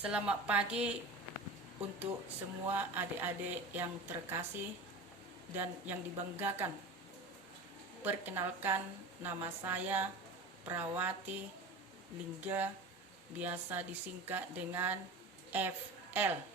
Selamat pagi untuk semua adik-adik yang terkasih dan yang dibanggakan. Perkenalkan, nama saya Prawati Lingga, biasa disingkat dengan FL.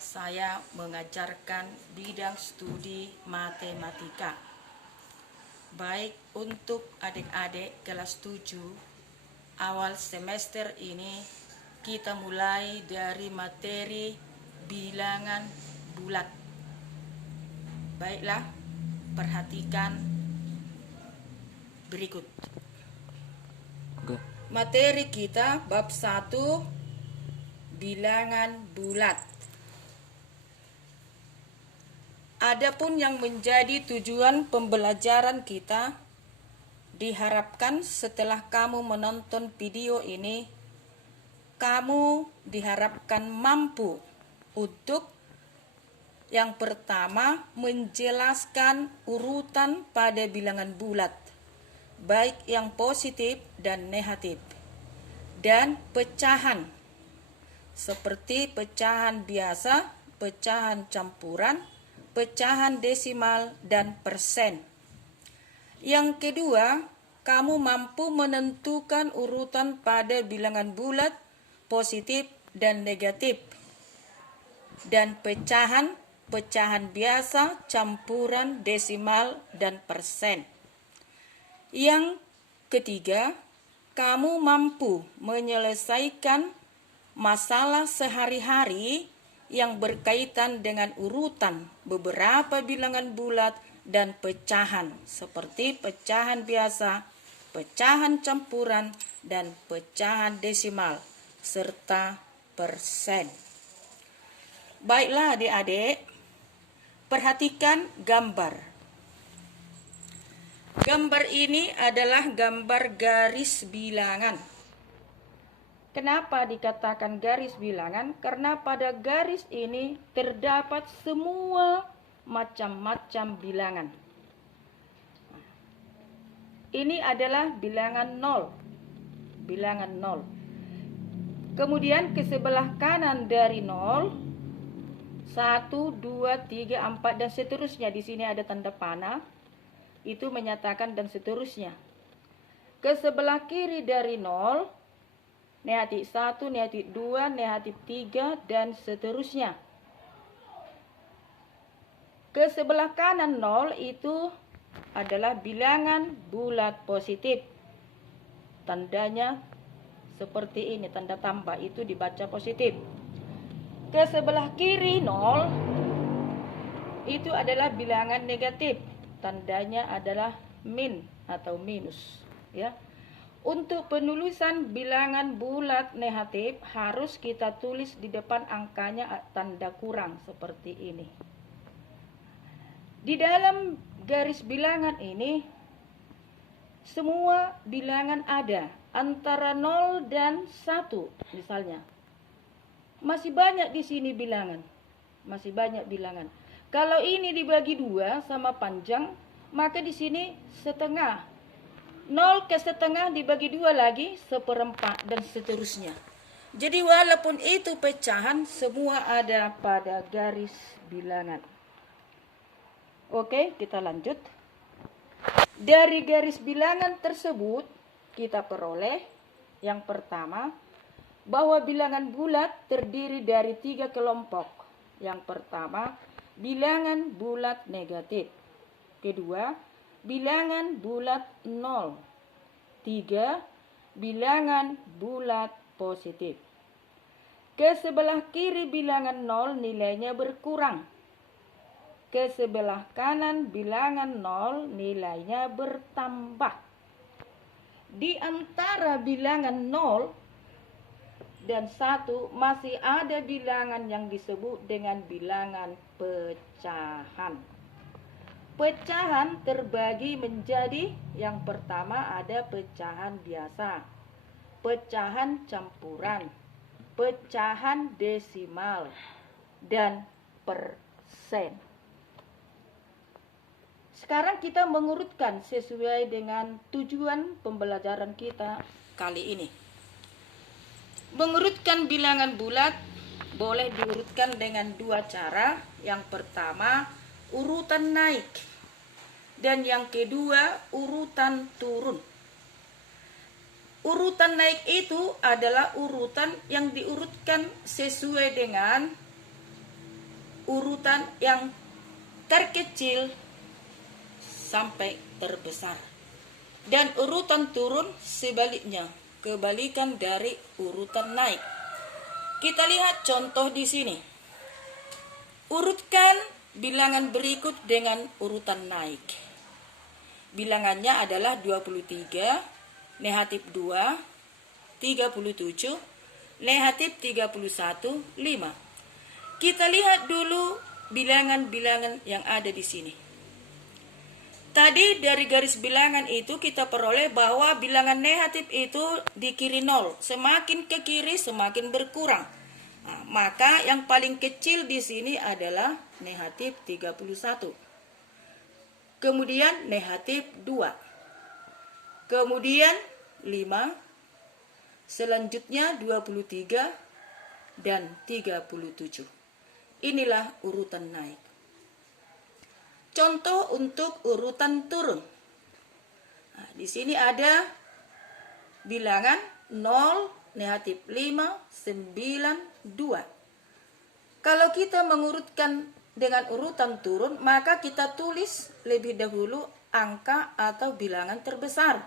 Saya mengajarkan bidang studi matematika. Baik untuk adik-adik kelas 7, awal semester ini kita mulai dari materi bilangan bulat. Baiklah, perhatikan berikut. Materi kita bab 1, bilangan bulat. Adapun yang menjadi tujuan pembelajaran kita, diharapkan setelah kamu menonton video ini, kamu diharapkan mampu untuk yang pertama menjelaskan urutan pada bilangan bulat, baik yang positif dan negatif, dan pecahan seperti pecahan biasa, pecahan campuran, pecahan desimal, dan persen. Yang kedua, kamu mampu menentukan urutan pada bilangan bulat, positif dan negatif, dan pecahan biasa, campuran, desimal, dan persen. Yang ketiga, kamu mampu menyelesaikan masalah sehari-hari yang berkaitan dengan urutan beberapa bilangan bulat dan pecahan seperti pecahan biasa, pecahan campuran, dan pecahan desimal serta persen. Baiklah adik-adik, perhatikan gambar. Gambar ini adalah gambar garis bilangan. Kenapa dikatakan garis bilangan? Karena pada garis ini terdapat semua macam-macam bilangan. Ini adalah bilangan 0. Bilangan 0. Kemudian ke sebelah kanan dari 0, 1, 2, 3, 4, dan seterusnya. Di sini ada tanda panah. Itu menyatakan dan seterusnya. Ke sebelah kiri dari 0, negatif 1, negatif 2, negatif 3, dan seterusnya. Ke sebelah kanan 0 itu adalah bilangan bulat positif. Tandanya seperti ini, tanda tambah itu dibaca positif. Ke sebelah kiri 0 itu adalah bilangan negatif. Tandanya adalah min atau minus, ya. Untuk penulisan bilangan bulat negatif harus kita tulis di depan angkanya tanda kurang seperti ini. Di dalam garis bilangan ini semua bilangan ada antara 0 dan 1 misalnya. Masih banyak di sini bilangan. Masih banyak bilangan. Kalau ini dibagi 2 sama panjang, maka di sini setengah. 0 ke setengah dibagi 2 lagi, 1/4, dan seterusnya. Jadi walaupun itu pecahan, semua ada pada garis bilangan. Oke, kita lanjut. Dari garis bilangan tersebut, kita peroleh yang pertama, bahwa bilangan bulat terdiri dari 3 kelompok. Yang pertama, bilangan bulat negatif. Kedua, bilangan bulat 0. 3, bilangan bulat positif. Ke sebelah kiri bilangan 0 nilainya berkurang. Ke sebelah kanan bilangan 0 nilainya bertambah. Di antara bilangan 0 dan 1 masih ada bilangan yang disebut dengan bilangan pecahan. Pecahan terbagi menjadi yang pertama ada pecahan biasa, pecahan campuran, pecahan desimal, dan persen. Sekarang kita mengurutkan sesuai dengan tujuan pembelajaran kita kali ini. Mengurutkan bilangan bulat boleh diurutkan dengan dua cara. Yang pertama, urutan naik. Dan yang kedua, urutan turun. Urutan naik itu adalah urutan yang diurutkan sesuai dengan urutan yang terkecil sampai terbesar. Dan urutan turun sebaliknya, kebalikan dari urutan naik. Kita lihat contoh di sini. Urutkan bilangan berikut dengan urutan naik. Bilangannya adalah 23, negatif 2, 37, negatif 31, 5. Kita lihat dulu bilangan-bilangan yang ada di sini. Tadi dari garis bilangan itu kita peroleh bahwa bilangan negatif itu di kiri 0. Semakin ke kiri semakin berkurang. Nah, maka yang paling kecil di sini adalah negatif 31. Kemudian negatif 2. Kemudian 5. Selanjutnya 23 dan 37. Inilah urutan naik. Contoh untuk urutan turun. Nah, di sini ada bilangan 0, negatif 5, 9, 2. Kalau kita mengurutkan dengan urutan turun, maka kita tulis lebih dahulu angka atau bilangan terbesar.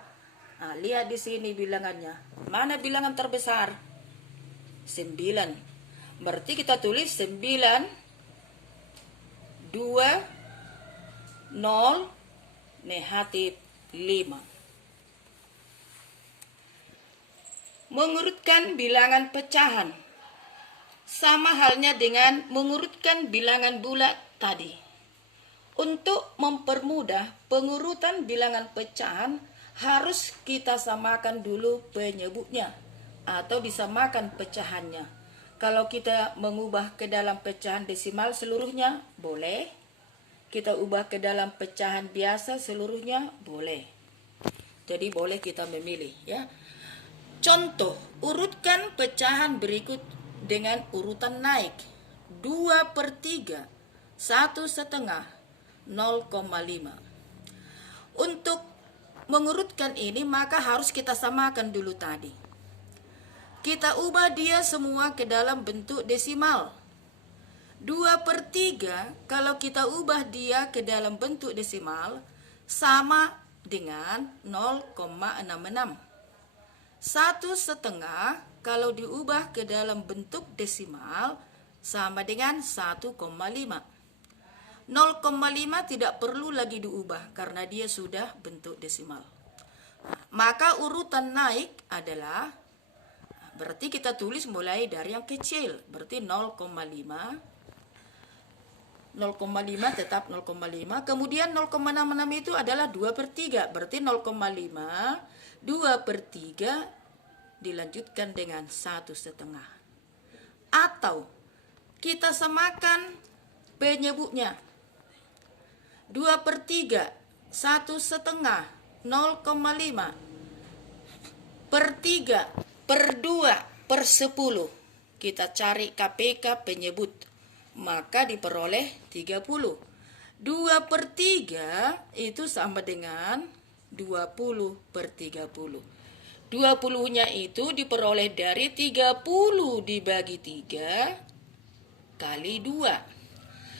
Nah, lihat di sini bilangannya. Mana bilangan terbesar? 9. Berarti kita tulis 9, 2, 0, negatif 5. Mengurutkan bilangan pecahan. Sama halnya dengan mengurutkan bilangan bulat tadi. Untuk mempermudah pengurutan bilangan pecahan, harus kita samakan dulu penyebutnya atau disamakan pecahannya. Kalau kita mengubah ke dalam pecahan desimal seluruhnya, boleh. Kita ubah ke dalam pecahan biasa seluruhnya, boleh. Jadi boleh kita memilih, ya. Contoh, urutkan pecahan berikut dengan urutan naik. 2/3, 1/2, 0,5. Untuk mengurutkan ini maka harus kita samakan dulu tadi. Kita ubah dia semua ke dalam bentuk desimal. 2/3 kalau kita ubah dia ke dalam bentuk desimal sama dengan 0,66. 1/2 kalau diubah ke dalam bentuk desimal sama dengan 1,5. 0,5 tidak perlu lagi diubah karena dia sudah bentuk desimal. Maka urutan naik adalah, berarti kita tulis mulai dari yang kecil, berarti 0,5. 0,5 tetap 0,5. Kemudian 0,66 itu adalah 2/3. Berarti 0,5, 2/3 dilanjutkan dengan 1/2. Atau kita samakan penyebutnya. 2/3, 1/2, 0,5. Per 3, per 2, per 10. Kita cari KPK penyebut. Maka diperoleh 30. 2/3 itu sama dengan 20/30. 20-nya itu diperoleh dari 30 dibagi 3 kali 2.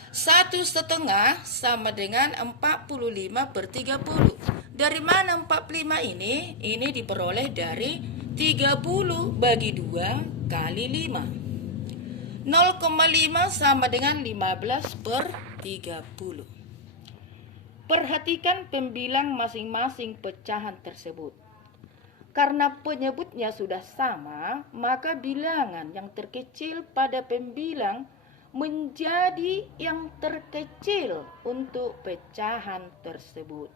1/2 sama dengan 45/30. Dari mana 45 ini? Ini diperoleh dari 30 bagi 2 kali 5. 0,5 sama dengan 15/30. Perhatikan pembilang masing-masing pecahan tersebut. Karena penyebutnya sudah sama, maka bilangan yang terkecil pada pembilang menjadi yang terkecil untuk pecahan tersebut.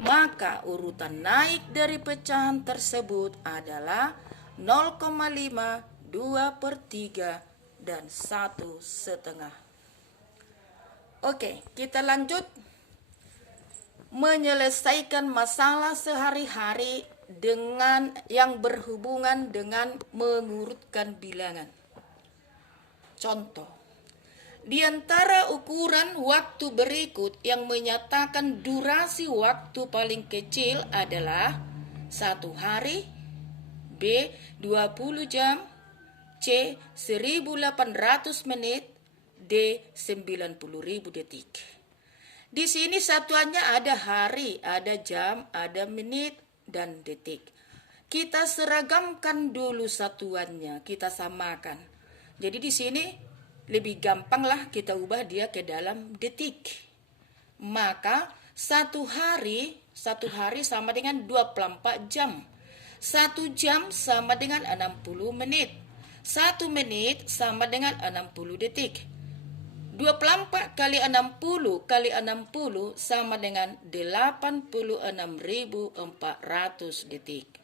Maka urutan naik dari pecahan tersebut adalah 0,5, 2/3, dan 1/2. Oke, kita lanjut menyelesaikan masalah sehari-hari dengan yang berhubungan dengan mengurutkan bilangan. Contoh, di antara ukuran waktu berikut yang menyatakan durasi waktu paling kecil adalah 1 hari, B. 20 jam, C. 1800 menit, D. 90.000 detik. Di sini satuannya ada hari, ada jam, ada menit, dan detik. Kita seragamkan dulu satuannya, kita samakan. Jadi di sini lebih gampang lah kita ubah dia ke dalam detik. Maka satu hari sama dengan 24 jam. 1 jam sama dengan 60 menit. 1 menit sama dengan 60 detik. 24 kali 60 kali 60 sama dengan 86.400 detik.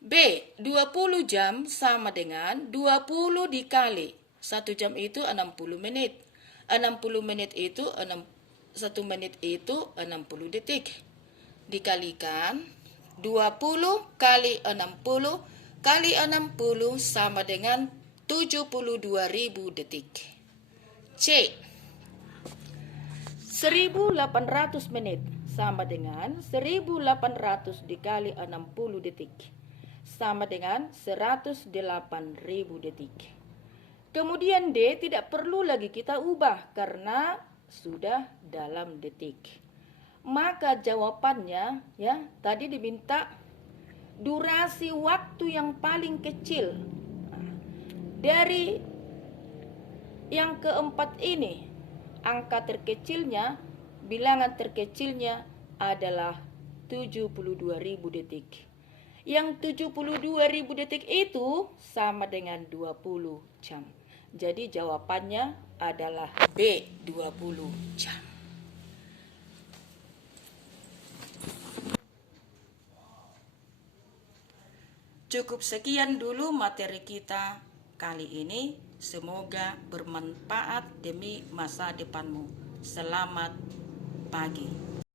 B. 20 jam sama dengan 20 dikali. 1 jam itu 60 menit. 60 menit itu 1 menit itu 60 detik. Dikalikan 20 kali 60 kali 60 sama dengan 72.000 detik. C. 1800 menit sama dengan 1800 dikali 60 detik sama dengan 108.000 detik. Kemudian D tidak perlu lagi kita ubah karena sudah dalam detik. Maka jawabannya ya tadi diminta durasi waktu yang paling kecil. Dari yang keempat ini, angka terkecilnya, bilangan terkecilnya adalah 72.000 detik. Yang 72.000 detik itu sama dengan 20 jam. Jadi jawabannya adalah B, 20 jam. Cukup sekian dulu materi kita kali ini. Semoga bermanfaat demi masa depanmu. Selamat pagi.